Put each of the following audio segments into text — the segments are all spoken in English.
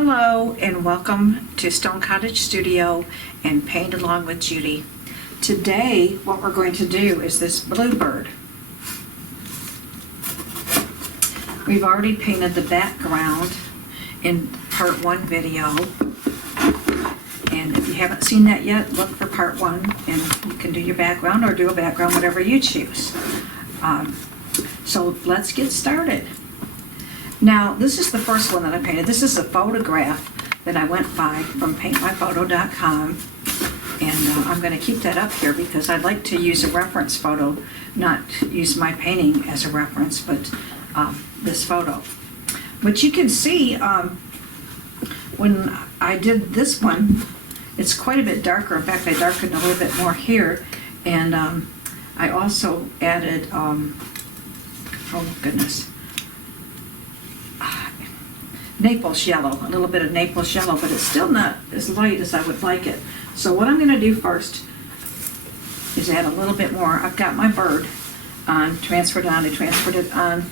Hello and welcome to Stone Cottage Studio and Paint Along with Judy. Today what we're going to do is this Bluebird. We've already painted the background in part 1 video, and if you haven't seen that yet, look for part 1 and you can do your background or do a background, whatever you choose. So let's get started. Now, this is the first one that I painted. This is a photograph that I went by from paintmyphoto.com, and I'm going to keep that up here because I'd like to use a reference photo, not use my painting as a reference, but this photo. But you can see when I did this one, it's quite a bit darker. In fact, I darkened a little bit more here, and I also added, oh goodness, Naples yellow, a little bit of Naples yellow, but it's still not as light as I would like it. So what I'm going to do first is add a little bit more. I've got my bird on, transferred on. I transferred it on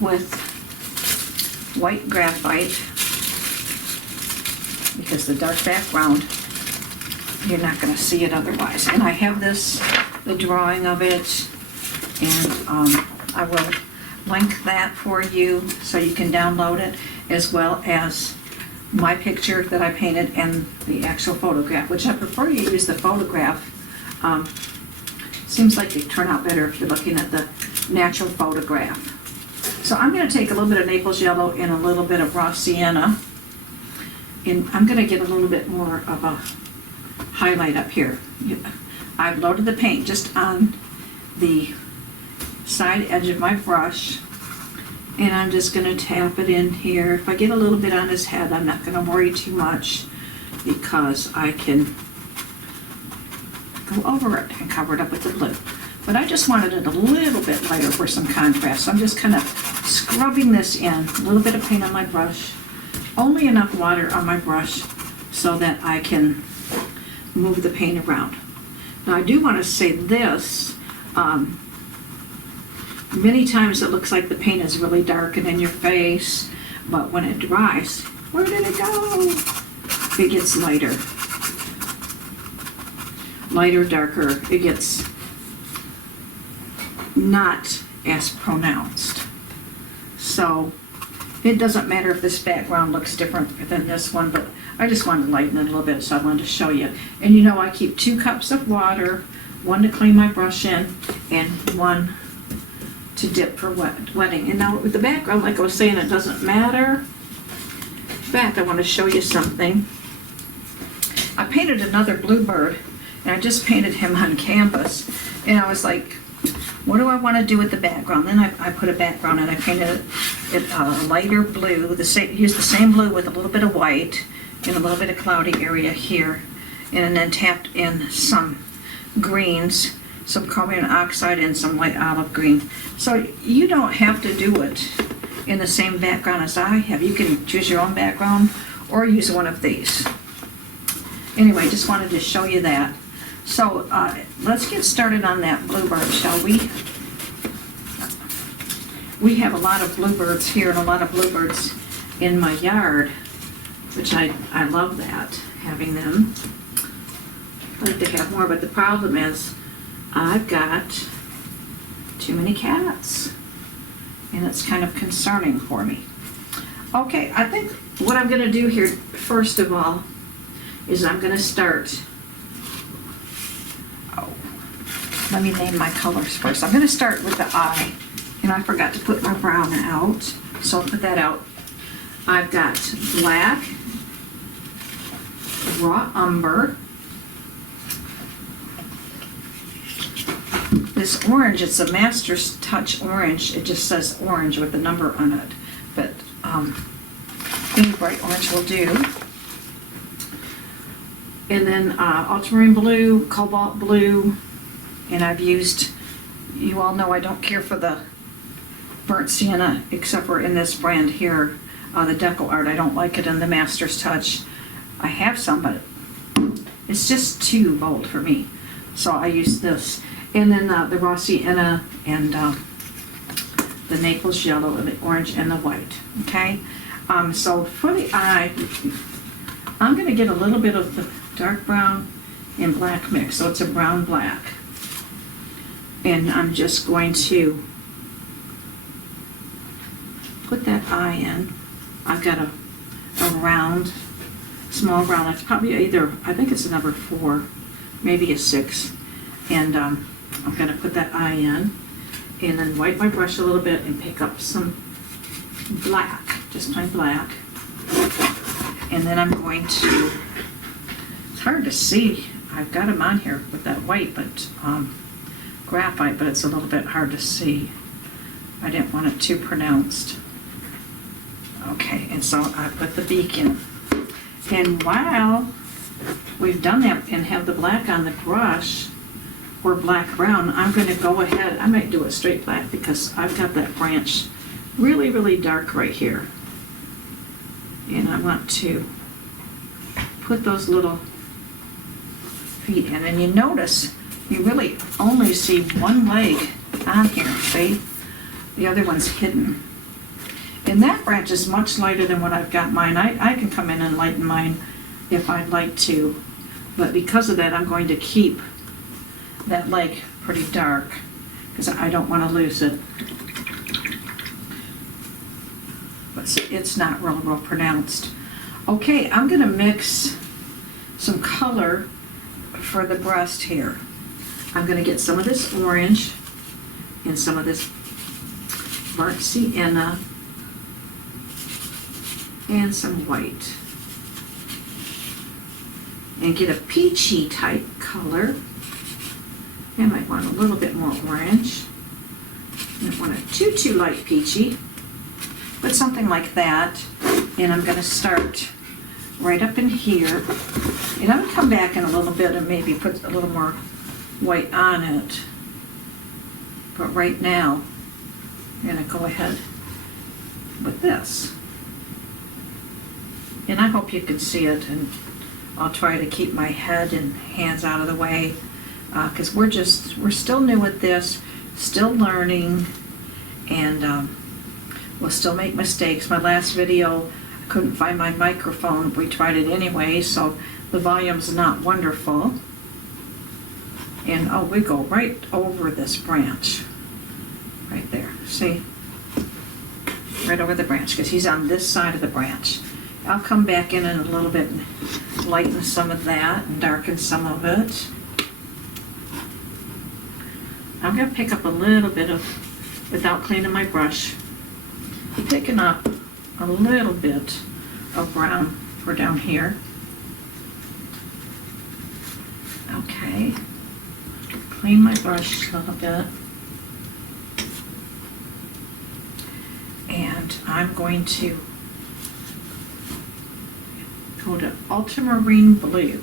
with white graphite because the dark background, you're not going to see it otherwise. And I have the drawing of it, and I will link that for you so you can download it, as well as my picture that I painted and the actual photograph, which I prefer you use the photograph. Seems like they turn out better if you're looking at the natural photograph. So I'm going to take a little bit of Naples yellow and a little bit of raw sienna, and I'm going to get a little bit more of a highlight up here. I've loaded the paint just on the side edge of my brush, and I'm just going to tap it in here. If I get a little bit on his head, I'm not going to worry too much because I can go over it and cover it up with the blue. But I just wanted it a little bit lighter for some contrast. So I'm just kind of scrubbing this in, a little bit of paint on my brush, only enough water on my brush so that I can move the paint around. Now I do want to say this, many times it looks like the paint is really dark and in your face, but when it dries, where did it go? It gets lighter. Lighter, darker. It gets not as pronounced. So it doesn't matter if this background looks different than this one, but I just wanted to lighten it a little bit, so I wanted to show you. And you know, I keep 2 cups of water, 1 to clean my brush in, and 1 to dip for wetting. And now with the background, like I was saying, it doesn't matter. In fact, I want to show you something. I painted another Bluebird, and I just painted him on canvas, and I was like, what do I want to do with the background? Then I put a background and I painted it a lighter blue, used the same blue with a little bit of white and a little bit of cloudy area here, and then tapped in some greens, some carbon oxide and some light olive green. So you don't have to do it in the same background as I have. You can choose your own background or use one of these. Anyway, just wanted to show you that. So let's get started on that Bluebird, shall we? We have a lot of bluebirds here and a lot of bluebirds in my yard, which I love that, having them. I'd like to have more, but the problem is I've got too many cats, and it's kind of concerning for me. Okay, I think what I'm going to do here, first of all, is I'm going to start. Let me name my colors first. I'm going to start with the eye, and I forgot to put my brown out, so I'll put that out. I've got black, raw umber, this orange. It's a Master's Touch orange. It just says orange with a number on it, but any bright orange will do. And then ultramarine blue, cobalt blue. And I've used, you all know I don't care for the burnt sienna, except for in this brand here, the Deco Art. I don't like it in the Master's Touch. I have some, but it's just too bold for me. So I use this. And then the raw sienna and the Naples yellow and the orange and the white. Okay. So for the eye, I'm going to get a little bit of the dark brown and black mix. So it's a brown black. And I'm just going to put that eye in. I've got a round, small round. It's probably either, I think it's a number 4, maybe a 6. And I'm going to put that eye in and then wipe my brush a little bit and pick up some black, just plain black. And then I'm going to, it's hard to see, I've got them on here with that white, but graphite, but it's a little bit hard to see. I didn't want it too pronounced. Okay, and so I put the beak in. And while we've done that and have the black on the brush, or black brown, I'm going to go ahead, I might do it straight black because I've got that branch really, really dark right here. And I want to put those little feet in. And you notice, you really only see one leg on here, see? The other one's hidden. And that branch is much lighter than what I've got mine. I can come in and lighten mine if I'd like to. But because of that, I'm going to keep that leg pretty dark because I don't want to lose it. But see, it's not real pronounced. Okay, I'm going to mix some color for the breast here. I'm going to get some of this orange and some of this burnt sienna and some white. And get a peachy type color. I might want a little bit more orange. I don't want it too light peachy, but something like that. And I'm going to start right up in here. And I'm going to come back in a little bit and maybe put a little more white on it. But right now, I'm going to go ahead with this. And I hope you can see it, and I'll try to keep my head and hands out of the way. Because we're still new at this, still learning, and we'll still make mistakes. My last video, I couldn't find my microphone. We tried it anyway, so the volume's not wonderful. And oh, we go right over this branch, right there. See? Right over the branch, because he's on this side of the branch. I'll come back in a little bit and lighten some of that and darken some of it. I'm going to pick up a little bit of, without cleaning my brush, picking up a little bit of brown for down here. Okay, clean my brush a little bit. And I'm going to go to ultramarine blue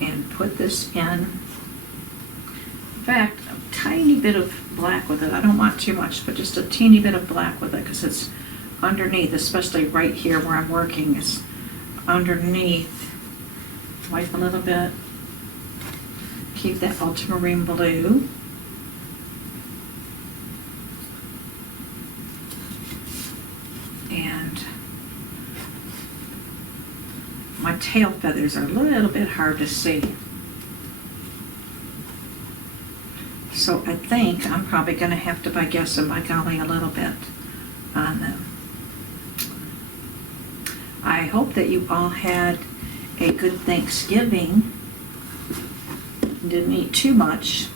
and put this in. In fact, a tiny bit of black with it. I don't want too much, but just a teeny bit of black with it because it's underneath, especially right here where I'm working. It's underneath. Wipe a little bit. Keep that ultramarine blue. And my tail feathers are a little bit hard to see. So I think I'm probably going to have to, by guessing, by golly, a little bit on them. I hope that you all had a good Thanksgiving. Didn't eat too much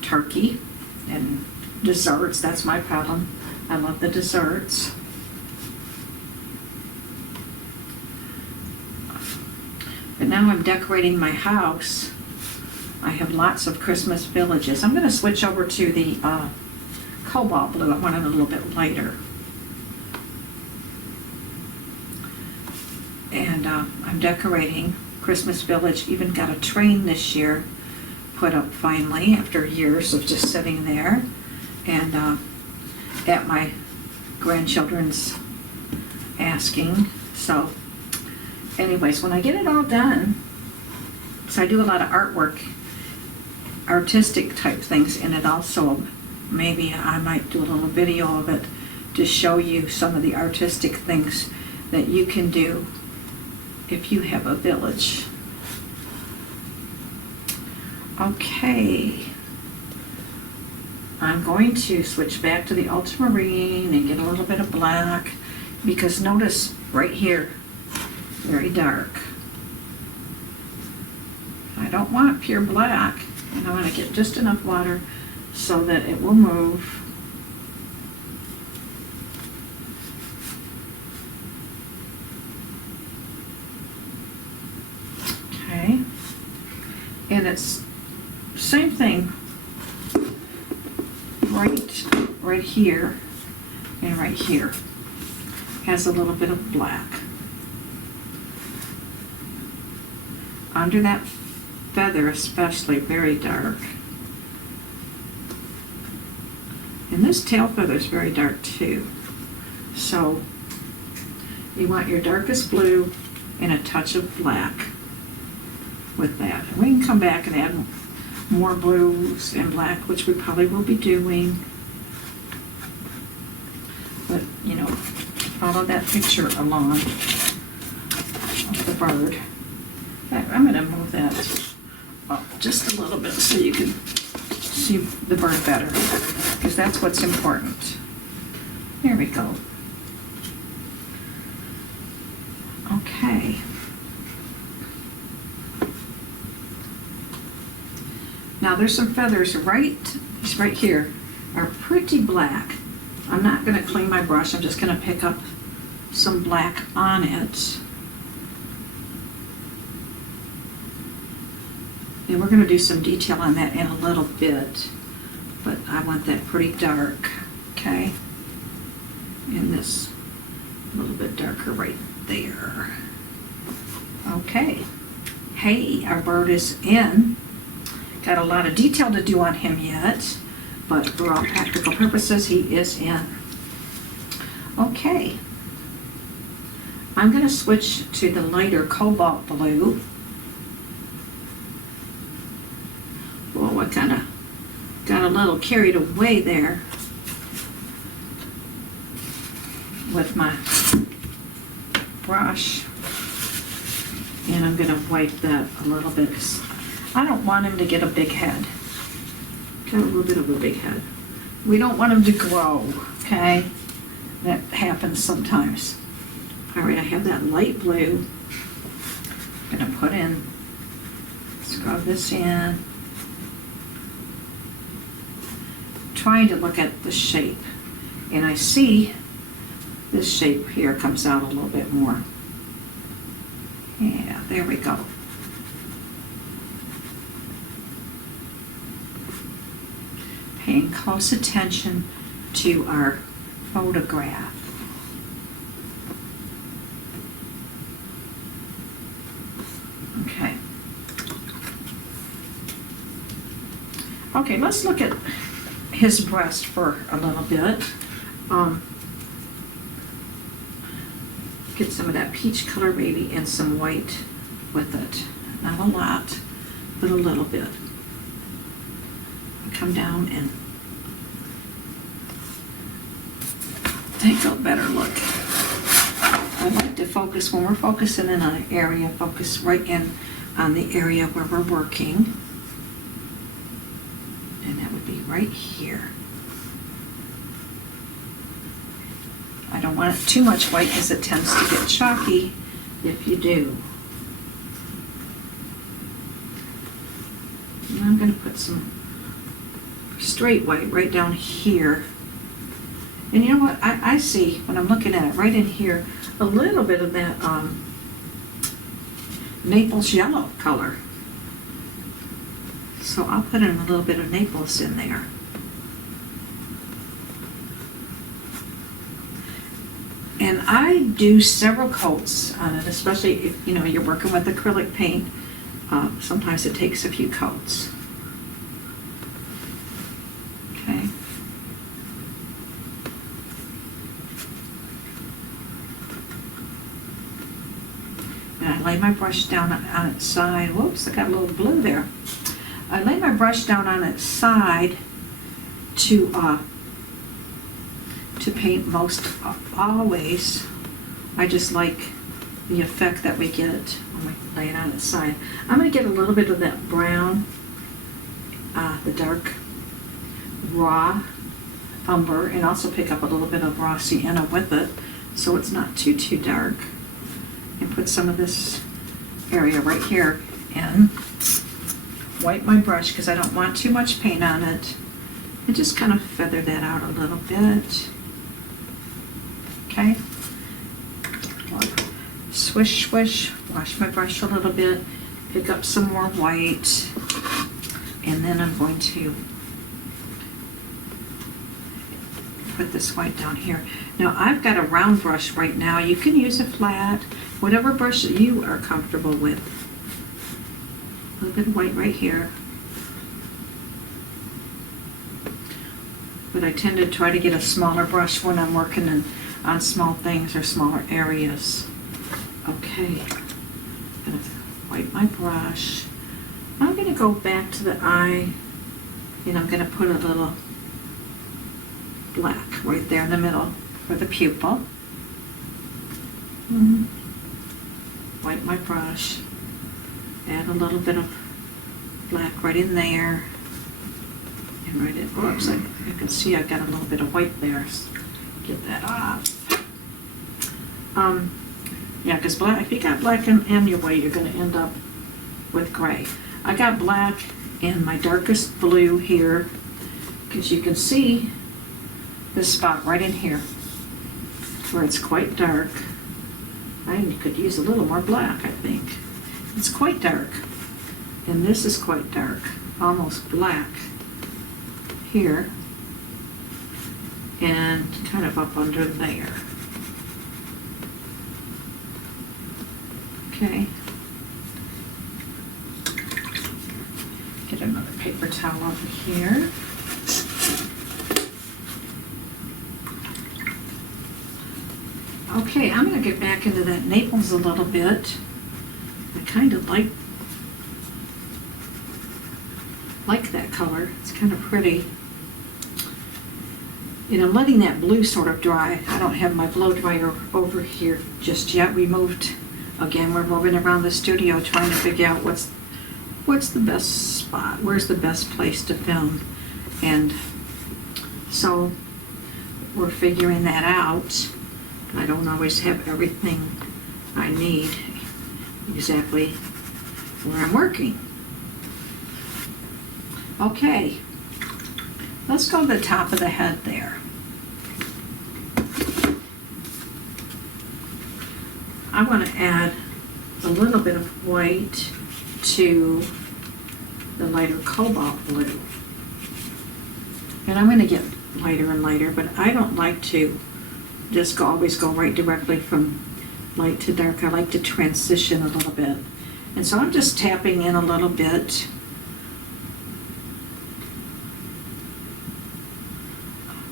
turkey and desserts. That's my problem. I love the desserts. But now I'm decorating my house. I have lots of Christmas villages. I'm going to switch over to the cobalt blue. I want it a little bit lighter. And I'm decorating Christmas village. Even got a train this year put up finally after years of just sitting there. And at my grandchildren's asking. So anyways, when I get it all done, so I do a lot of artwork, artistic type things in it also. Maybe I might do a little video of it to show you some of the artistic things that you can do if you have a village. Okay, I'm going to switch back to the ultramarine and get a little bit of black, because notice right here, very dark. I don't want pure black, and I want to get just enough water so that it will move. Okay, and it's same thing right here and right here has a little bit of black. Under that feather especially, very dark. And this tail feather is very dark too. So you want your darkest blue and a touch of black with that. And we can come back and add more blues and black, which we probably will be doing. But, you know, follow that picture along of the bird. I'm going to move that up just a little bit so you can see the bird better, because that's what's important. There we go. Okay. Now there's some feathers right here are pretty black. I'm not going to clean my brush. I'm just going to pick up some black on it. And we're going to do some detail on that in a little bit, but I want that pretty dark, okay? And this a little bit darker right there. Okay. Hey, our bird is in. Got a lot of detail to do on him yet, but for all practical purposes, he is in. Okay. I'm going to switch to the lighter cobalt blue. Whoa, I kind of got a little carried away there with my brush, and I'm going to wipe that a little bit. I don't want him to get a big head. Got a little bit of a big head. We don't want him to grow, okay? That happens sometimes. All right, I have that light blue. I'm going to put in, scrub this in. Trying to look at the shape, and I see this shape here comes out a little bit more. Yeah, there we go. Paying close attention to our photograph. Okay. Okay, let's look at his breast for a little bit. Get some of that peach color maybe and some white with it. Not a lot, but a little bit. Come down and take a better look. I like to focus, when we're focusing in an area, focus right in on the area where we're working. And that would be right here. I don't want it too much white because it tends to get chalky if you do. And I'm going to put some straight white right down here. And you know what? I see, when I'm looking at it, right in here, a little bit of that Naples yellow color. So I'll put in a little bit of Naples in there. And I do several coats on it, especially if you're working with acrylic paint. Sometimes it takes a few coats. Okay. And I lay my brush down on its side. Whoops, I got a little blue there. I lay my brush down on its side to to paint most always. I just like the effect that we get when we lay it on its side. I'm going to get a little bit of that brown, the dark raw umber, and also pick up a little bit of raw sienna with it so it's not too dark. And put some of this area right here in. Wipe my brush because I don't want too much paint on it. And just kind of feather that out a little bit. Okay. Swish, swish, wash my brush a little bit, pick up some more white, and then I'm going to put this white down here. Now I've got a round brush right now. You can use a flat, whatever brush that you are comfortable with. A little bit of white right here. But I tend to try to get a smaller brush when I'm working on small things or smaller areas. Okay, I'm going to wipe my brush. I'm going to go back to the eye, and I'm going to put a little black right there in the middle for the pupil. Wipe my brush, add a little bit of black right in there, and right in, oops, you can see I got a little bit of white there. So get that off. Yeah, because black, if you got black and your white, you're going to end up with gray. I got black in my darkest blue here, because you can see this spot right in here where it's quite dark. I could use a little more black, I think. It's quite dark. And this is quite dark, almost black here, and kind of up under there. Okay. Get another paper towel over here. Okay, I'm going to get back into that Naples a little bit. I kind of like that color. It's kind of pretty. And I'm letting that blue sort of dry. I don't have my blow dryer over here just yet. We moved. Again, we're moving around the studio trying to figure out what's the best spot, where's the best place to film. And so we're figuring that out. I don't always have everything I need exactly where I'm working. Okay, let's go to the top of the head there. I want to add a little bit of white to the lighter cobalt blue. And I'm going to get lighter and lighter, but I don't like to just always go right directly from light to dark. I like to transition a little bit. And so I'm just tapping in a little bit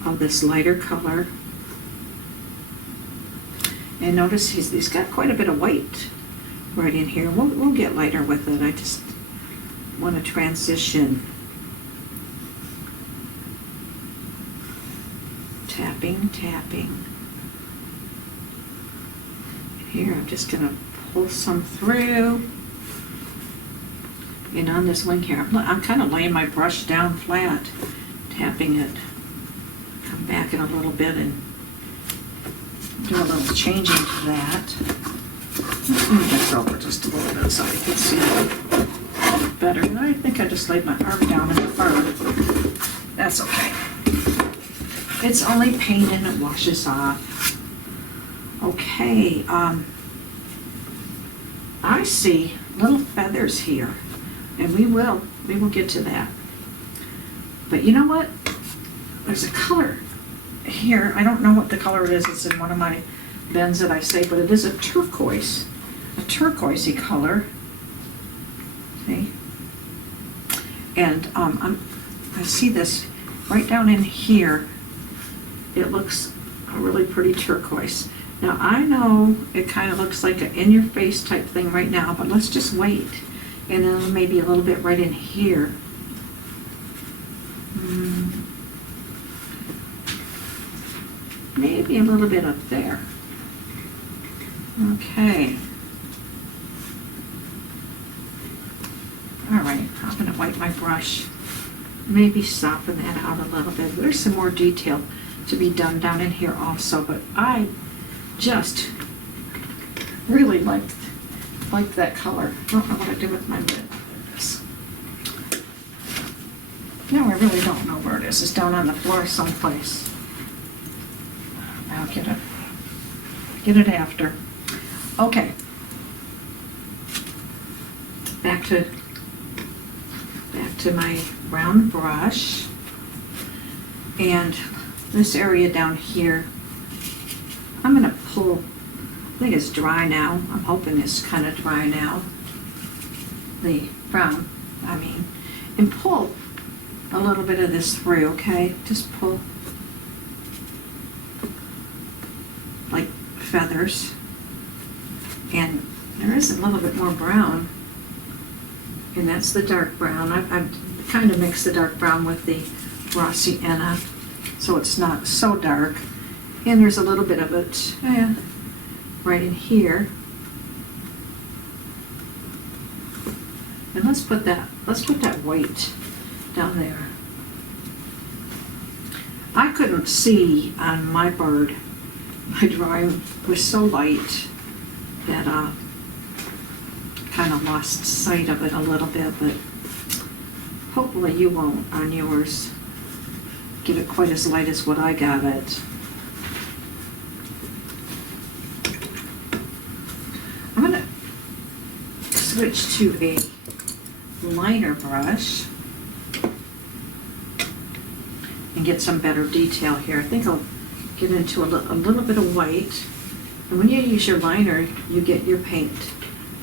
of this lighter color. And notice he's got quite a bit of white right in here. We'll get lighter with it. I just want to transition. Tapping, tapping. Here, I'm just going to pull some through. And on this wing here, I'm kind of laying my brush down flat, tapping it. Come back in a little bit and do a little changing to that. Move this over just a little bit so I can see it better. And I think I just laid my arm down in the fur. That's okay. It's only paint and it washes off. Okay, I see little feathers here, and we will get to that. But you know what? There's a color here. I don't know what the color it is. It's in one of my bins that I say, but it is a turquoisey color. See? And I see this right down in here. It looks a really pretty turquoise. Now I know it kind of looks like an in-your-face type thing right now, but let's just wait. And then maybe a little bit right in here. maybe a little bit up there. Okay. All right, I'm gonna wipe my brush. Maybe soften that out a little bit. There's some more detail to be done down in here also, but I just really liked that color. Don't know what to do with my lid. No, I really don't know where it is. It's down on the floor someplace. I'll get it after. Okay. Back to my round brush. And this area down here, I'm gonna pull, I think it's dry now. I'm hoping it's kind of dry now. The brown, I mean, and pull a little bit of this through, okay? Just pull like feathers. And there is a little bit more brown, and that's the dark brown. I've kind of mixed the dark brown with the raw sienna, so it's not so dark. And there's a little bit of it right in here. And let's put that white down there. I couldn't see on my bird. My drawing was so light that kind of lost sight of it a little bit, but hopefully you won't on yours get it quite as light as what I got it. I'm gonna switch to a liner brush and get some better detail here. I think I'll get into a little bit of white. And when you use your liner, you get your paint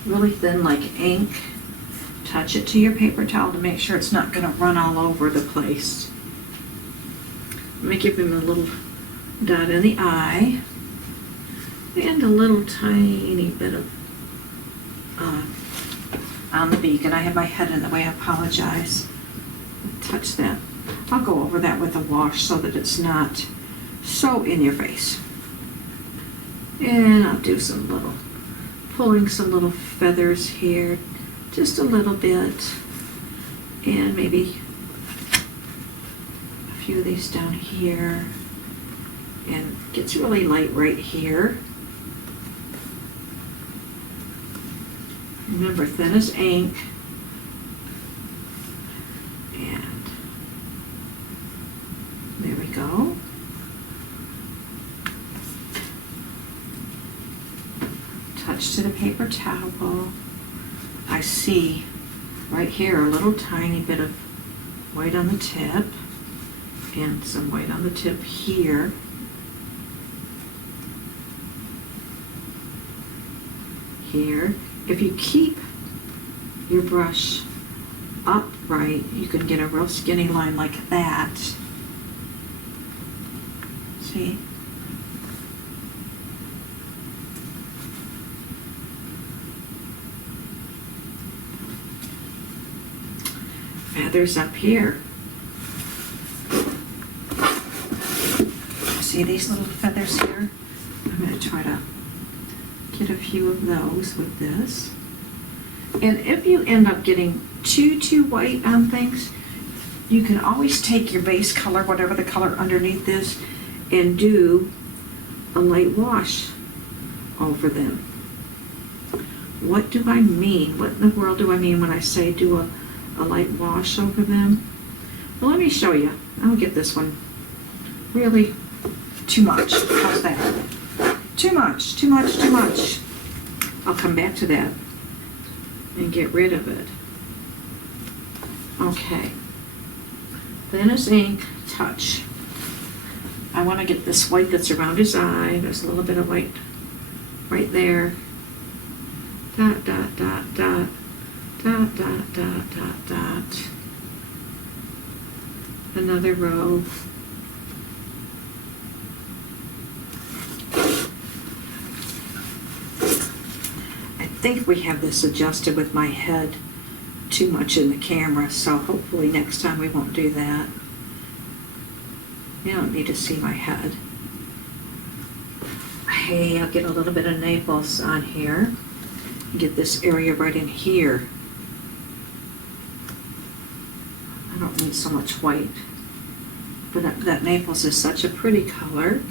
really thin like ink. Touch it to your paper towel to make sure it's not going to run all over the place. I'm going to give him a little dot in the eye and a little tiny bit of on the beak. And I have my head in the way, I apologize. Touch that. I'll go over that with a wash so that it's not so in your face. And I'll do pulling some little feathers here, just a little bit, and maybe a few of these down here, and it gets really light right here. Remember, thin as ink, and there we go. Touch to the paper towel. I see right here a little tiny bit of white on the tip and some white on the tip here. Here. If you keep your brush upright, you can get a real skinny line like that. See? Feathers up here. See these little feathers here? I'm going to try to get a few of those with this. And if you end up getting too white on things, you can always take your base color, whatever the color underneath is, and do a light wash over them. What do I mean? What in the world do I mean when I say do a light wash over them? Well, let me show you. I'll get this one really too much. How's that? Too much, too much, too much. I'll come back to that and get rid of it. Okay. Thin as ink, touch. I want to get this white that's around his eye. There's a little bit of white right there. Dot, dot, dot, dot. Dot, dot, dot, dot, dot. Another row. I think we have this adjusted with my head too much in the camera, so hopefully next time we won't do that. You don't need to see my head. Okay, I'll get a little bit of Naples on here. Get this area right in here. I don't need so much white, but that Naples is such a pretty color.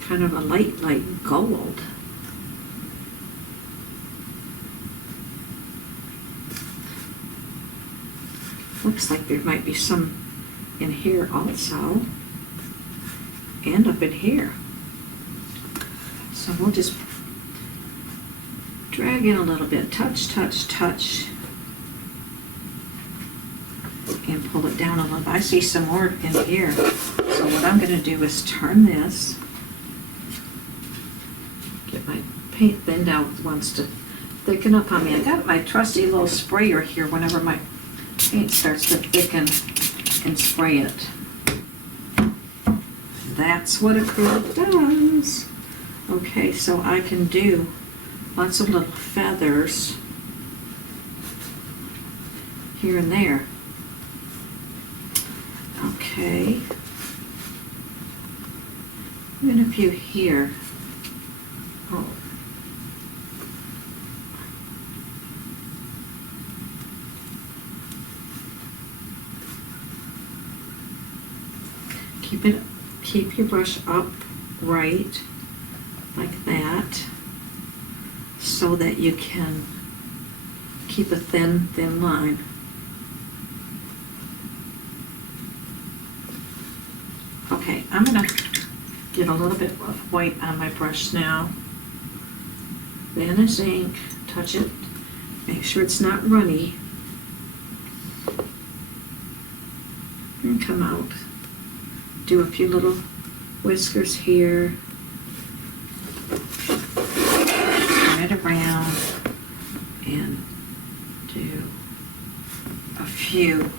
Kind of a light gold. Looks like there might be some in here also, and up in here. So we'll just drag in a little bit, touch, touch, touch, and pull it down a little bit. I see some more in here. So what I'm going to do is turn this, get my paint thinned out, wants to thicken up on me. I got my trusty little sprayer here whenever my paint starts to thicken and spray it. That's what acrylic does. Okay, so I can do lots of little feathers here and there. Okay. And a few here. Oh. Keep your brush upright like that, so that you can keep a thin line. Okay, I'm gonna get a little bit of white on my brush now. Vanish ink, touch it, make sure it's not runny, and come out. Do a few little whiskers here. Turn it around and do a few.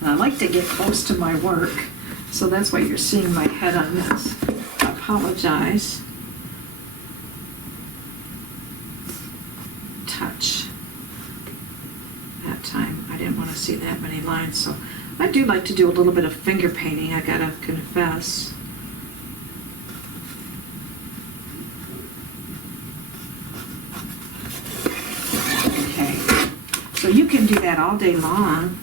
And I like to get close to my work, so that's why you're seeing my head on this. I apologize. Touch. That time I didn't want to see that many lines, so I do like to do a little bit of finger painting, I gotta confess. Okay, so you can do that all day long.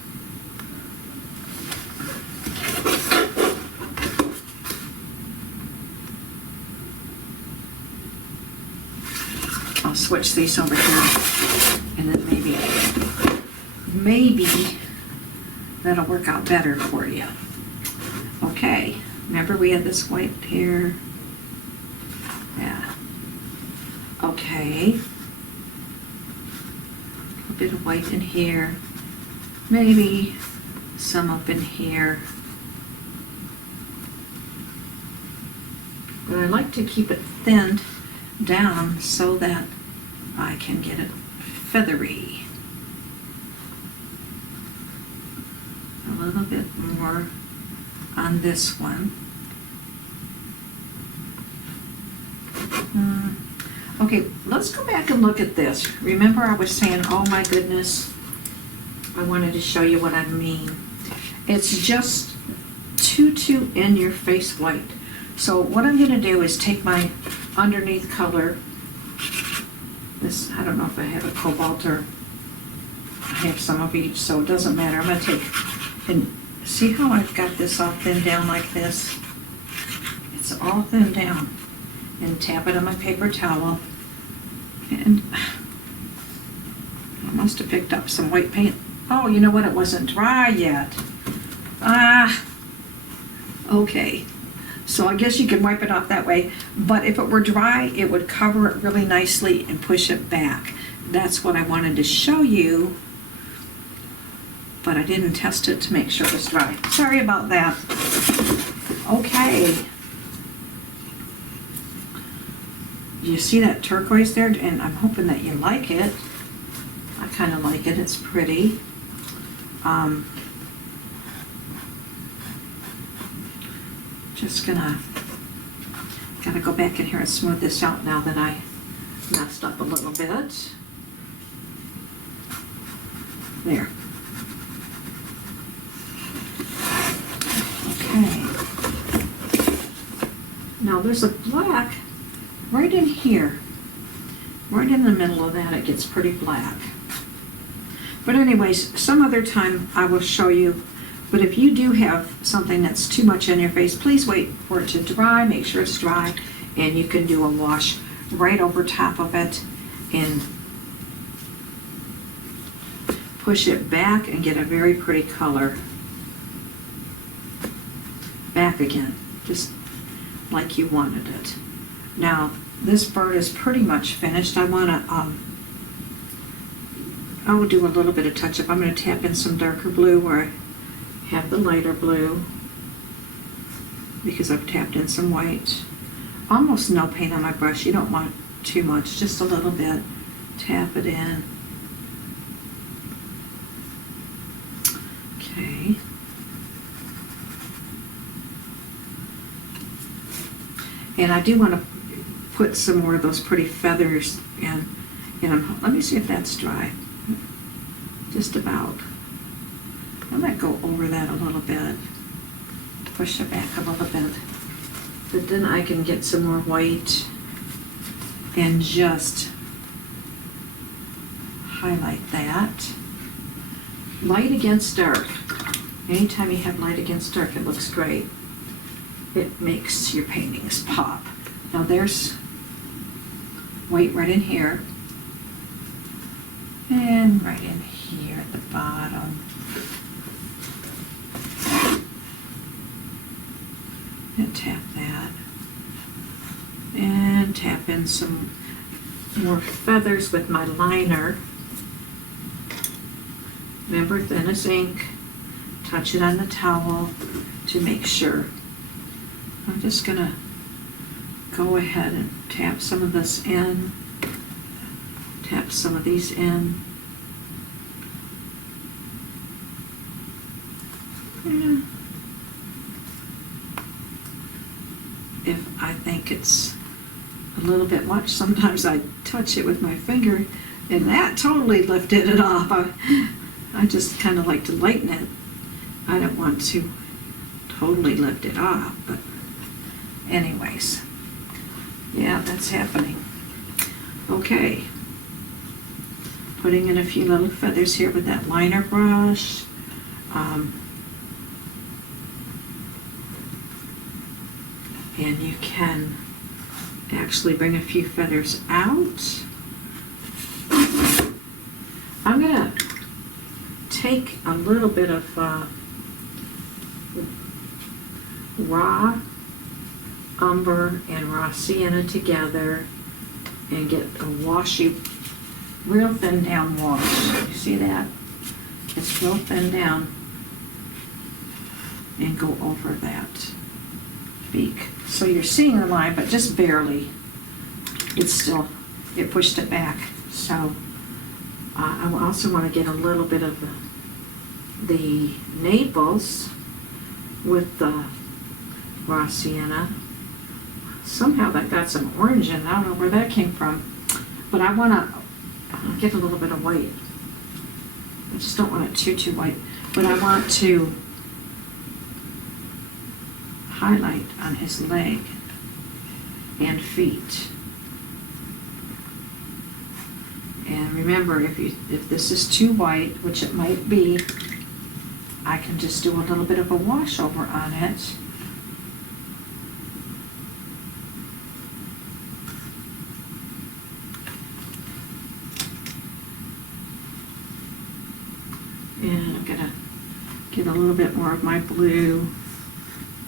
I'll switch these over here, and then maybe that'll work out better for you. Okay, remember we had this white here? Yeah. Okay. A bit of white in here. Maybe some up in here. But I like to keep it thinned down so that I can get it feathery. A little bit more on this one. Okay, let's go back and look at this. Remember I was saying, oh my goodness, I wanted to show you what I mean. It's just too in your face white. So what I'm going to do is take my underneath color, this, I don't know if I have a cobalt or I have some of each, so it doesn't matter. I'm going to take, and see how I've got this all thinned down like this? It's all thinned down. And tap it on my paper towel. And I must have picked up some white paint. Oh, you know what? It wasn't dry yet. Okay. So I guess you can wipe it off that way. But if it were dry, it would cover it really nicely and push it back. That's what I wanted to show you. But I didn't test it to make sure it was dry. Sorry about that. Okay. You see that turquoise there? And I'm hoping that you like it. I kind of like it. It's pretty. Just gotta go back in here and smooth this out now that I messed up a little bit. There. Okay. Now there's a black right in here, right in the middle of that, it gets pretty black. But anyways, some other time I will show you. But if you do have something that's too much on your face, please wait for it to dry, make sure it's dry, and you can do a wash right over top of it and push it back and get a very pretty color. Back again, just like you wanted it. Now, this bird is pretty much finished. I want to, I will do a little bit of touch-up. I'm going to tap in some darker blue where I have the lighter blue because I've tapped in some white. Almost no paint on my brush. You don't want too much, just a little bit. Tap it in. Okay. And I do want to put some more of those pretty feathers in. And let me see if that's dry. Just about. I might go over that a little bit. Push it back a little bit. But then I can get some more white and just highlight that. Light against dark. Anytime you have light against dark, it looks great. It makes your paintings pop. Now there's white right in here. And right in here at the bottom. And tap that. And tap in some more feathers with my liner. Remember, thin as ink. Touch it on the towel to make sure. I'm just going to go ahead and tap some of this in, tap some of these in. Yeah. If I think it's a little bit much, sometimes I touch it with my finger and that totally lifted it off. I just kind of like to lighten it. I don't want to totally lift it off, but anyways, yeah, that's happening. Okay, putting in a few little feathers here with that liner brush. And you can actually bring a few feathers out. I'm gonna take a little bit of raw umber and raw sienna together and get a washy, real thin down wash. You see that? It's real thin down and go over that beak. So you're seeing the line, but just barely. It's still, it pushed it back. So I also want to get a little bit of the naples with the raw sienna. Somehow that got some orange in. I don't know where that came from. But I want to get a little bit of white. I just don't want it too white. But I want to highlight on his leg and feet. And remember, if this is too white, which it might be, I can just do a little bit of a wash over on it. And I'm gonna get a little bit more of my blue,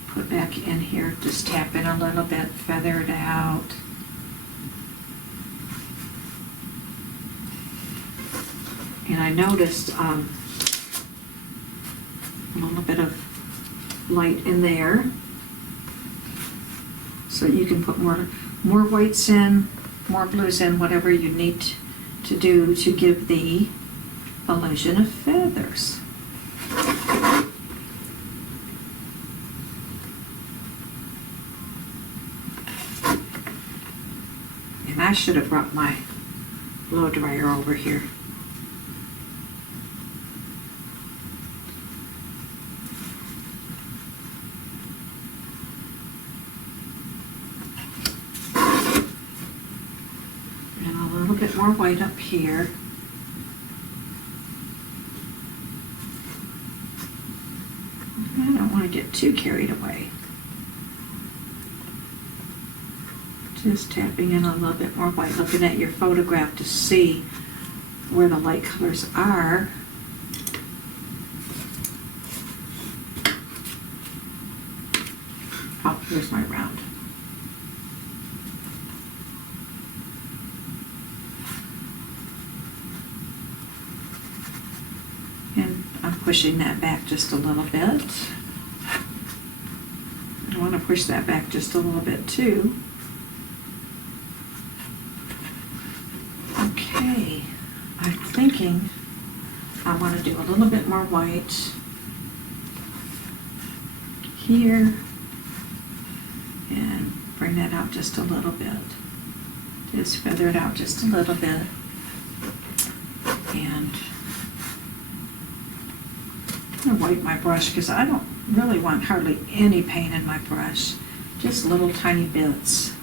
put back in here, just tap in a little bit, feather it out. And I noticed a little bit of light in there. So you can put more whites in, more blues in, whatever you need to do to give the illusion of feathers. And I should have brought my blow dryer over here. bit more white up here. I don't want to get too carried away. Just tapping in a little bit more white, looking at your photograph to see where the light colors are. Oh, here's my round. And I'm pushing that back just a little bit. I want to push that back just a little bit too. Okay, I'm thinking I want to do a little bit more white here and bring that out just a little bit. Just feather it out just a little bit. And I'm going to wipe my brush because I don't really want hardly any paint in my brush. Just little tiny bits.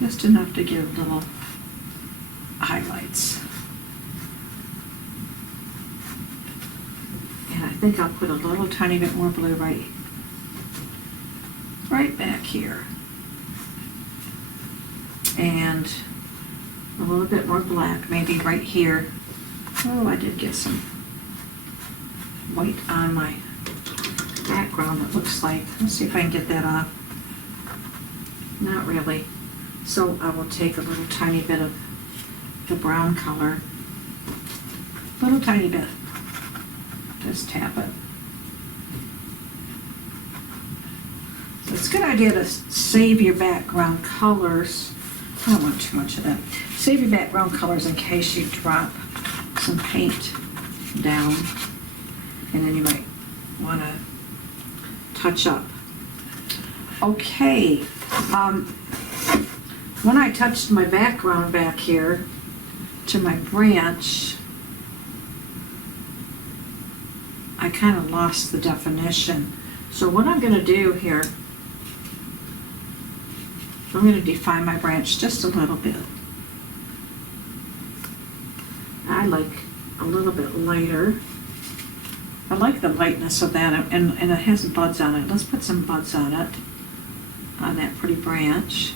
Just enough to give little highlights. And I think I'll put a little tiny bit more blue right back here. And a little bit more black, maybe right here. Oh, I did get some white on my background, it looks like. Let's see if I can get that off. Not really. So I will take a little tiny bit of the brown color. Little tiny bit. Just tap it. So it's a good idea to save your background colors. I don't want too much of that. Save your background colors in case you drop some paint down. And then you might want to touch up. Okay. When I touched my background back here to my branch, I kind of lost the definition. So what I'm going to do here, I'm going to define my branch just a little bit. I like a little bit lighter. I like the lightness of that, and it has buds on it. Let's put some buds on it, on that pretty branch.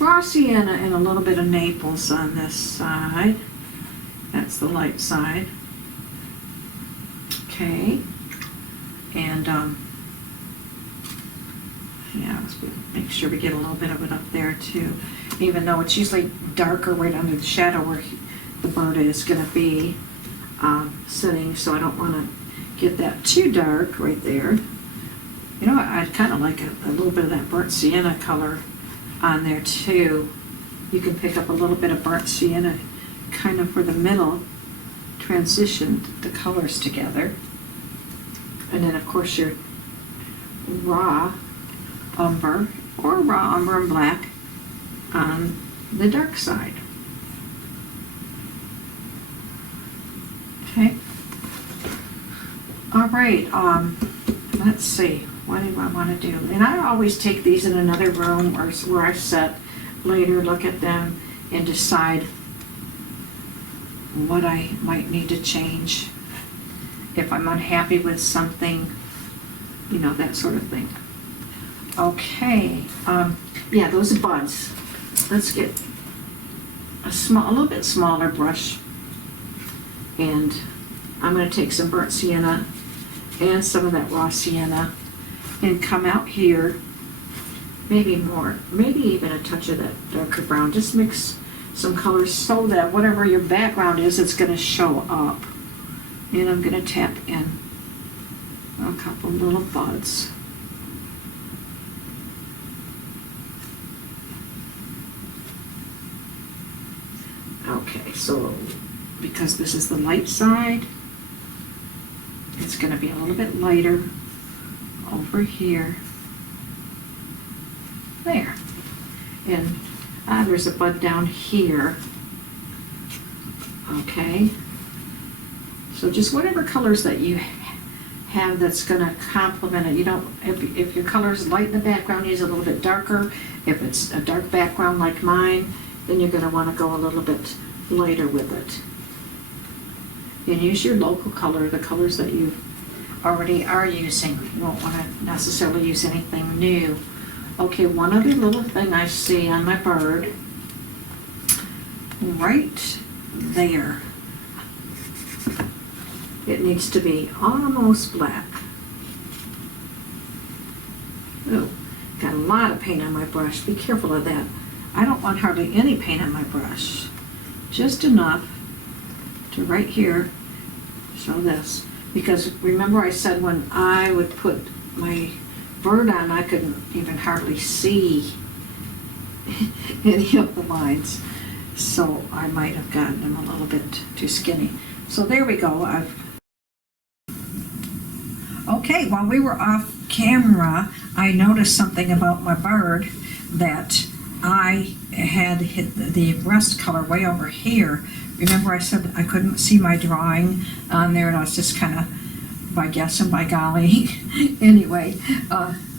Rossienna and a little bit of Naples on this side. That's the light side. Okay. And yeah, let's make sure we get a little bit of it up there too. Even though it's usually darker right under the shadow where the bird is going to be sitting, so I don't want to get that too dark right there. You know, I'd kind of like a little bit of that burnt sienna color on there too. You can pick up a little bit of burnt sienna kind of for the middle, transition the colors together. And then of course your raw umber or raw umber and black on the dark side. Okay. All right, let's see. What do I want to do? And I always take these in another room where I set later, look at them, and decide what I might need to change. If I'm unhappy with something, you know, that sort of thing. Okay, yeah, those buds. Let's get a little bit smaller brush, and I'm going to take some burnt sienna and some of that raw sienna and come out here, maybe more, maybe even a touch of that darker brown. Just mix some colors so that whatever your background is, it's going to show up. And I'm going to tap in a couple little buds. Okay, so because this is the light side, it's going to be a little bit lighter over here. There. And there's a bud down here. Okay, so just whatever colors that you have that's going to complement it. You don't, if your color's light in the background, use a little bit darker. If it's a dark background like mine, then you're going to want to go a little bit lighter with it. And use your local color, the colors that you already are using. You won't want to necessarily use anything new. Okay, one other little thing I see on my bird, right there. It needs to be almost black. Oh, got a lot of paint on my brush. Be careful of that. I don't want hardly any paint on my brush. Just enough to right here show this. Because remember I said when I would put my bird on, I couldn't even hardly see any of the lines. So I might have gotten them a little bit too skinny. So there we go. Okay, while we were off camera, I noticed something about my bird, that I had hit the rust color way over here. Remember I said I couldn't see my drawing on there, and I was just kind of by guessing, by golly. Anyway,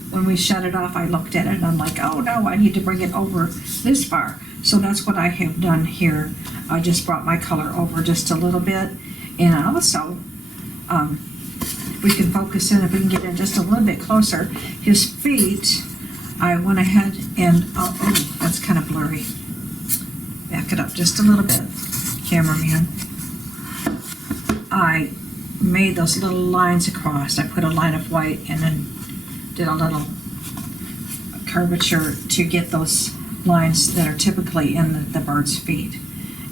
when we shut it off, I looked at it and I'm like, oh no, I need to bring it over this far. So that's what I have done here. I just brought my color over just a little bit, and also we can focus in, if we can get in just a little bit closer. His feet, I went ahead and, oh, that's kind of blurry. Back it up just a little bit, cameraman. I made those little lines across. I put a line of white and then did a little curvature to get those lines that are typically in the bird's feet.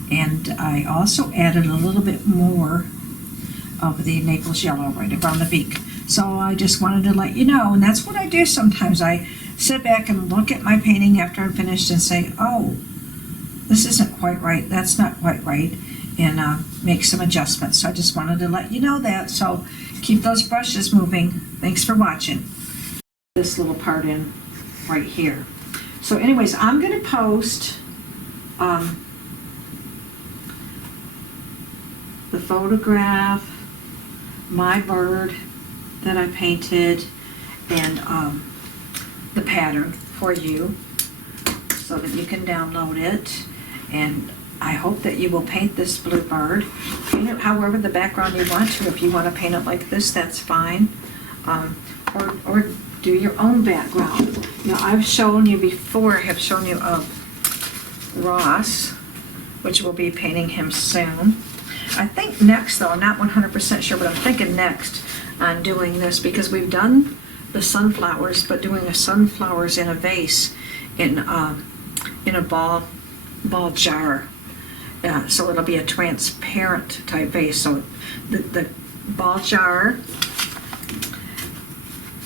And I also added a little bit more of the Naples yellow right around the beak. So I just wanted to let you know, and that's what I do sometimes. I sit back and look at my painting after I'm finished and say, oh, this isn't quite right, that's not quite right, and make some adjustments. So I just wanted to let you know that. So keep those brushes moving. Thanks for watching. This little part in right here. So anyways, I'm going to post the photograph, my bird that I painted, and the pattern for you so that you can download it. And I hope that you will paint this Bluebird. Paint it however the background you want to. If you want to paint it like this, that's fine. Or do your own background. Now I've shown you before, I have shown you of Ross, which will be painting him soon. I think next though, I'm not 100% sure, but I'm thinking next on doing this, because we've done the sunflowers, but doing a sunflowers in a vase in a ball jar. So it'll be a transparent type vase. So the ball jar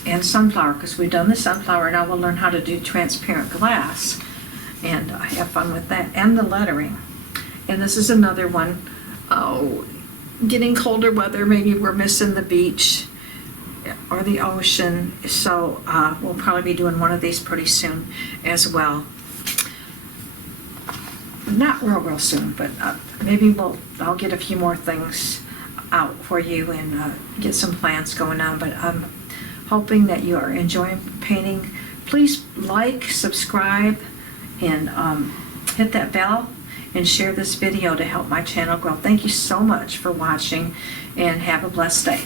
and sunflower, because we've done the sunflower, now we'll learn how to do transparent glass, and I have fun with that, and the lettering. And this is another one. Oh, getting colder weather, maybe we're missing the beach or the ocean, so we'll probably be doing one of these pretty soon as well. Not real soon, but maybe I'll get a few more things out for you and get some plans going on. But I'm hoping that you are enjoying painting. Please like, subscribe, and hit that bell and share this video to help my channel grow. Thank you so much for watching, and have a blessed day.